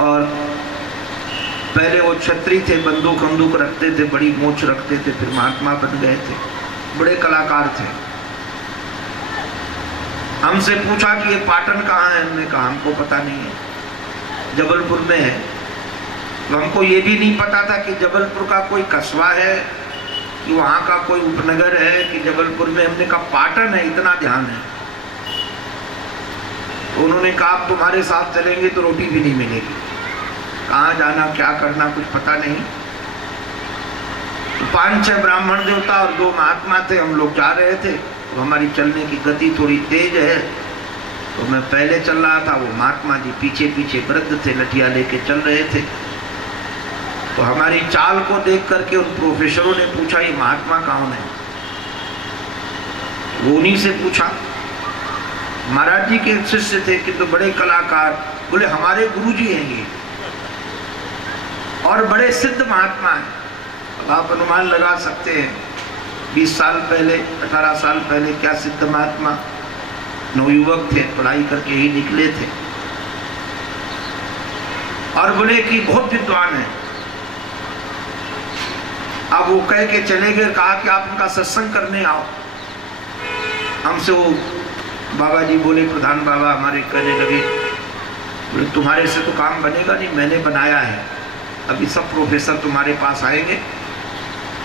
और पहले वो छत्री थे, बंदूक बंदूक रखते थे, बड़ी मोछ रखते थे, फिर महात्मा बन गए थे, बड़े कलाकार थे। हमसे पूछा कि ये पाटन कहाँ है, हमने कहा हमको पता नहीं है, जबलपुर में है। तो हमको ये भी नहीं पता था कि जबलपुर का कोई कस्बा है कि वहाँ का कोई उपनगर है कि जबलपुर में। हमने कहा पाटन है, इतना ध्यान है। तो उन्होंने कहा आप तुम्हारे साथ चलेंगे तो रोटी भी नहीं मिलेगी, कहाँ जाना क्या करना कुछ पता नहीं। तो 5-6 ब्राह्मण देवता और 2 महात्मा थे, हम लोग जा रहे थे। तो हमारी चलने की गति थोड़ी तेज है, तो मैं पहले चल रहा था, वो महात्मा जी पीछे पीछे वृद्ध थे, लठिया लेके चल रहे थे। तो हमारी चाल को देख करके उन प्रोफेसरों ने पूछा ये महात्मा कौन है। वो उन्हीं से पूछा, महाराज जी के शिष्य थे किंतु तो बड़े कलाकार। बोले हमारे गुरु जी हैं ये, और बड़े सिद्ध महात्मा हैं। अब आप अनुमान लगा सकते हैं 20 साल पहले 18 साल पहले क्या सिद्ध महात्मा, नवयुवक थे, पढ़ाई करके ही निकले थे। और बोले कि बहुत विद्वान है। अब वो कह के चले गए, कहा कि आप उनका सत्संग करने आओ। हमसे वो बाबा जी बोले, प्रधान बाबा हमारे कहने लगे, बोले तुम्हारे से तो काम बनेगा नहीं, मैंने बनाया है, अभी सब प्रोफेसर तुम्हारे पास आएंगे।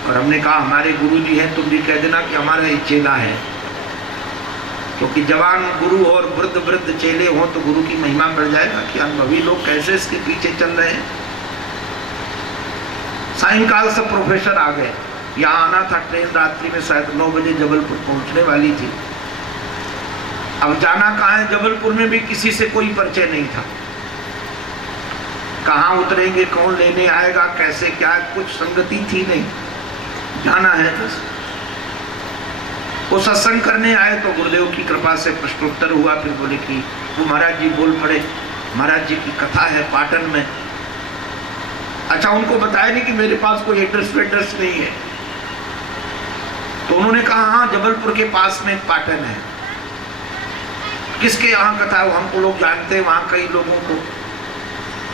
और हमने कहा हमारे गुरु जी हैं, तुम भी कह देना कि हमारा एक चेला है, क्योंकि जवान गुरु और वृद्ध वृद्ध चेले हों तो गुरु की महिमा बढ़ जाएगा कि अनुभवी लोग कैसे इसके पीछे चल रहे हैं। सायंकाल सब प्रोफेसर आ गए। यहाँ आना था, ट्रेन रात्रि में शायद 9 बजे जबलपुर पहुंचने वाली थी। अब जाना कहाँ है, जबलपुर में भी किसी से कोई परिचय नहीं था, कहाँ उतरेंगे, कौन लेने आएगा, कैसे क्या, कुछ संगति थी नहीं, जाना है बस। वो सत्संग करने आए तो गुरुदेव की कृपा से प्रश्नोत्तर हुआ। फिर बोले कि वो महाराज जी बोल पड़े, महाराज जी की कथा है पाटन में। अच्छा, उनको बताया नहीं कि मेरे पास कोई एड्रेस वेड्रेस नहीं है। तो उन्होंने कहा हाँ जबलपुर के पास में पाटन है। किसके यहाँ कथा है, वो हमको लोग जानते हैं वहाँ कई लोगों को।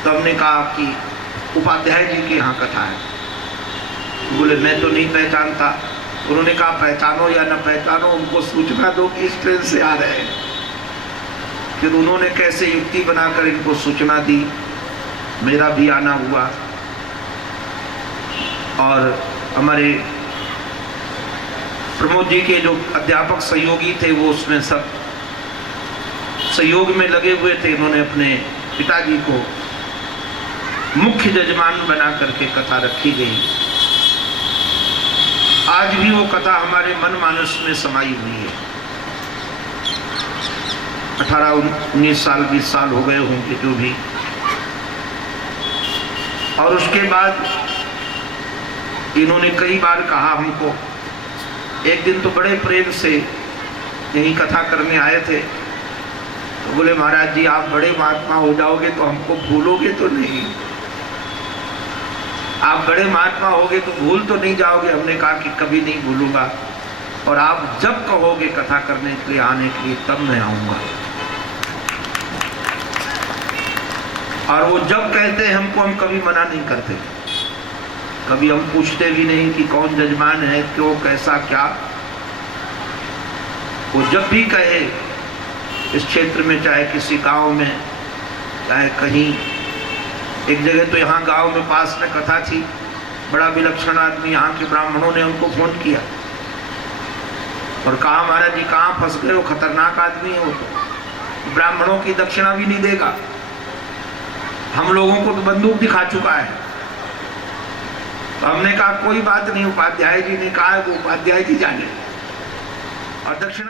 तो हमने कहा कि उपाध्याय जी के यहाँ कथा है। बोले मैं तो नहीं पहचानता। उन्होंने कहा पहचानो या न पहचानो, उनको सूचना दो कि इस ट्रेन से आ रहे हैं। फिर उन्होंने कैसे युक्ति बनाकर इनको सूचना दी, मेरा भी आना हुआ। और हमारे प्रमोद जी के जो अध्यापक सहयोगी थे वो उसमें सब सहयोग में लगे हुए थे। उन्होंने अपने पिताजी को मुख्य जजमान बना करके कथा रखी गई। आज भी वो कथा हमारे मन मानस में समाई हुई है। 18-19 साल 20 साल हो गए होंगे जो भी। और उसके बाद इन्होंने कई बार कहा हमको। एक दिन तो बड़े प्रेम से यही कथा करने आए थे, तो बोले महाराज जी आप बड़े महात्मा हो जाओगे तो हमको भूलोगे तो नहीं, आप बड़े महात्मा होगे तो भूल तो नहीं जाओगे। हमने कहा कि कभी नहीं भूलूंगा, और आप जब कहोगे कथा करने के लिए आने के लिए तब मैं आऊंगा। और वो जब कहते हैं हमको, हम कभी मना नहीं करते, कभी हम पूछते भी नहीं कि कौन जजमान है, क्यों, कैसा, क्या। वो जब भी कहे इस क्षेत्र में, चाहे किसी गांव में, चाहे कहीं। एक जगह तो यहाँ गांव में पास में कथा थी, बड़ा विलक्षण आदमी, यहाँ के ब्राह्मणों ने उनको फोन किया और कहा महाराज जी कहाँ फंस गए हो, खतरनाक आदमी है वो तो, ब्राह्मणों की दक्षिणा भी नहीं देगा, हम लोगों को तो बंदूक दिखा चुका है। तो हमने कहा कोई बात नहीं, उपाध्याय जी ने कहा है, वो उपाध्याय जी जाने। और दक्षिणा